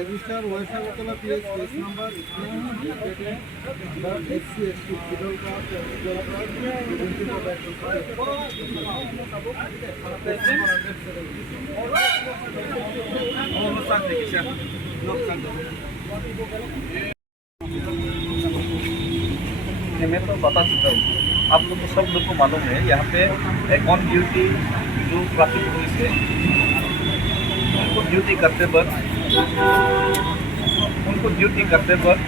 Register Vaishakhtala PS case number SC/ST फिडल card Ujjwala card मैं तो बता चुका हूँ, आप लोग को सब लोग को मालूम है। यहाँ पे ऑन ड्यूटी जो ट्रैफिक पुलिस है, उनको ड्यूटी करते वक्त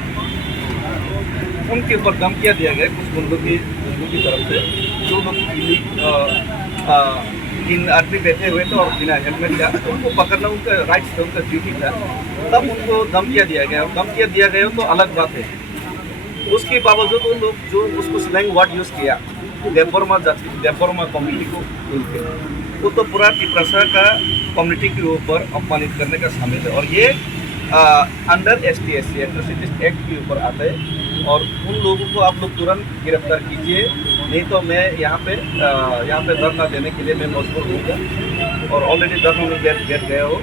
उनके ऊपर धमकियाँ दिया गया कुछ बंदों की तरफ से। जो लोग इन आदमी बैठे हुए थे और बिना हेलमेट का, उनको पकड़ना उनका राइट्स था, उनका ड्यूटी था। तब उनको धमकियाँ दिया गया, और धमकियाँ दिया गया तो अलग बात है। उसके बावजूद वो लोग जो उसको स्लैंग वर्ड यूज़ किया, देवबर्मा कम्युनिटी को बोलते, वो तो पूरा टिप्रासा का कम्युनिटी के ऊपर अपमानित करने का शामिल है। और ये अंडर ST/SC एट्रोसिटीज एक्ट के ऊपर आता है। और उन लोगों को आप लोग तुरंत गिरफ्तार कीजिए, नहीं तो मैं यहाँ पे धरना देने के लिए मैं मजबूर होऊंगा। और ऑलरेडी धरना में बैठ गया हो।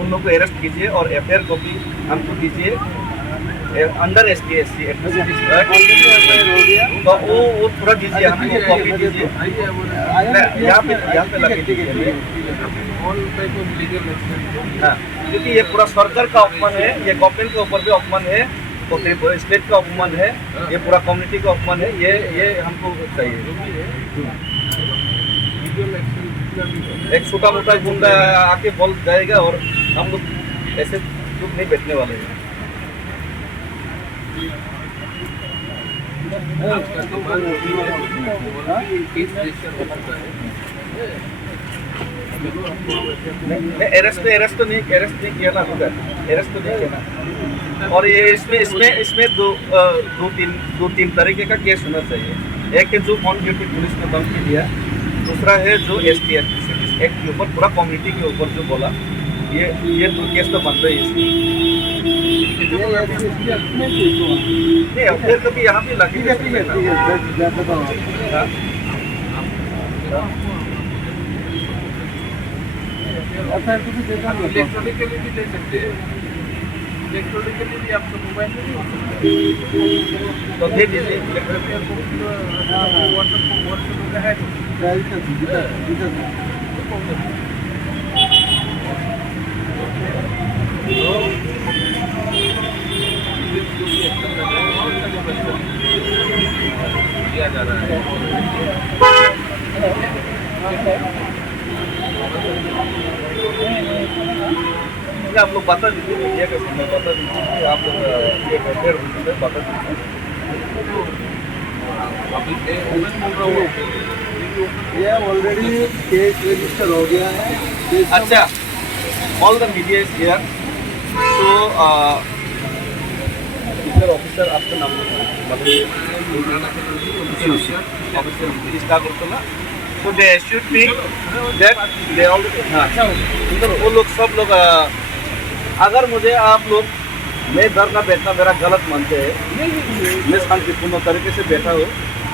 उन लोगों को अरेस्ट कीजिए और FIR कॉपी हमको दीजिए अंडर ST/SC एट्रोसिटीज एक्ट। तो वो पूरा दीजिए, हमको कॉपी दीजिए। यहाँ पे लगे दीजिए। हाँ, क्योंकि ये पूरा सरकार का अपमान है, ये गवर्नमेंट के ऊपर भी अपमान है, तो स्टेट का अपमान है, ये पूरा कम्युनिटी का अपमान है। ये हमको चाहिए। एक छोटा मोटा गुंडा आके बोल जाएगा और हम लोग ऐसे चुप नहीं बैठने वाले हैं। अरेस्ट नहीं किया ना, होगा अरेस्ट तो नहीं किया ना। और ये इसमें दो तीन तरीके का केस होना चाहिए। एक है जो ऑन ड्यूटी पुलिस ने धमकी दिया, दूसरा है जो ST एक्ट के ऊपर पूरा कम्युनिटी के ऊपर जो बोला, ये तो केस तो बनता ही इसमें। नहीं, फिर कभी यहाँ भी लगे इलेक्ट्रॉनिकली भी ले सकते हैं। इलेक्ट्रॉनिकली भी आपको मोबाइल में नहीं हो सकता, तो दे दीजिए। व्हाट्सएप है दिया जा रहा है। आप लोग बता दीजिए, मीडिया के सामने बता दीजिए, आप लोग ये FIR बता दीजिए। ये ऑलरेडी केस रजिस्टर हो गया है। अच्छा, all the media is here. So officer, आपका नाम बताइए। ऑफिसर क्या करते ना, तो they should be that they already. हाँ, वो लोग सब लोग अगर मुझे आप लोग मैं धरना बैठना मेरा गलत मानते हैं, मैं शांतिपूर्ण तरीके से बैठा हूँ,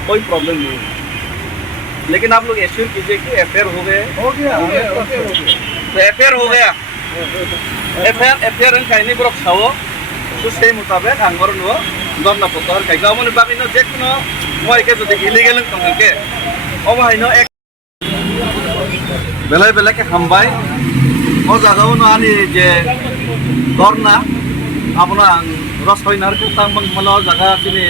कोई प्रॉब्लम नहीं है। लेकिन आप लोग एश्योर कीजिए कि FIR हो गया। तो FIR हो गया, FIR कहीं बरफ छाओ तो सही मुताबिक आंगर नो धरना पत्र कहीं गाँव में बाकी जेकुनो मैं जो इलिगेल के एक बेलाय बेलाय के हामबाय ओ जगह आनी जे धरना अपना रसनार मतलब जगह आनी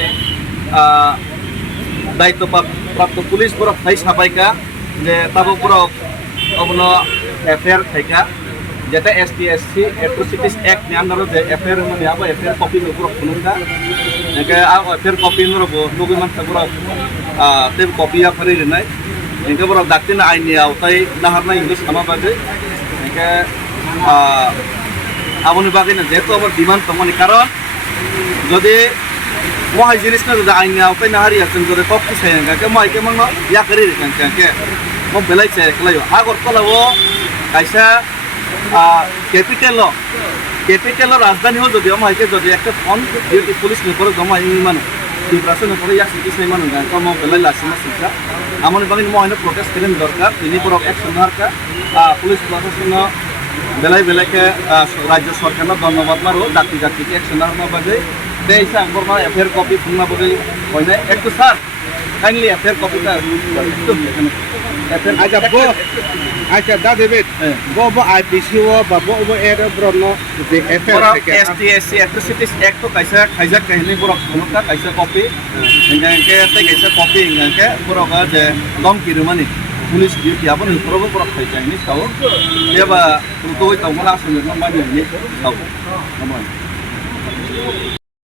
दायित्व प्राप्त पुलिस बरफ थाई सापायका जे तब बरफ अपना FIR थाईका जेटा ST/SC एट्रोसिटीज एक्ट ने अंदर जे FIR होने अब FIR कॉपी में बरफ खुलूंगा इनके FIR कॉपी में लोग मन से बरफ ते कॉपी फरी लेना इनके बरफ दाक्तिन आईनी आवताय नाहरना इंग्लिश खामा बागे इनके आबनि बागे ना जेतो आबार डिमांड तमनि कारण जदि वहाँ जिनिस ना जो आईनी आवताय नाहारी आछन जदि कॉपी सायंगा के माइके मंगनो या करी रेखन के मो बेलाय से खलायो आगर कलावो कायसा कैपिटल राजधानी हो जो माइके जो एक फन डिउटी पुलिस जमा मानो diberasa nukuri yak sikis nih mana nggak kau mau belai lah sih masih ya aman bangin mau ini protes kirim dorkar ini borok action harka police protection belai ke raja sorkar na ধন্যবাদ মারো জাতি ke action harma bagai deh isa angkor mana affair copy punna bagai koine ektu sir kindly affair copy ta itu আচ্ছা দা দেবেট বো IPC ও বাবো এর ব্রন যে FL borok থেকে STSC Atrocities Act to kaisa kaijak kahini borok thuluka kaisa copy engke te kaisa copy engke borok je dom kirumani police duty abon probo borok kaisa ini tahu dia ba tutu tawala sunyo mani ni tahu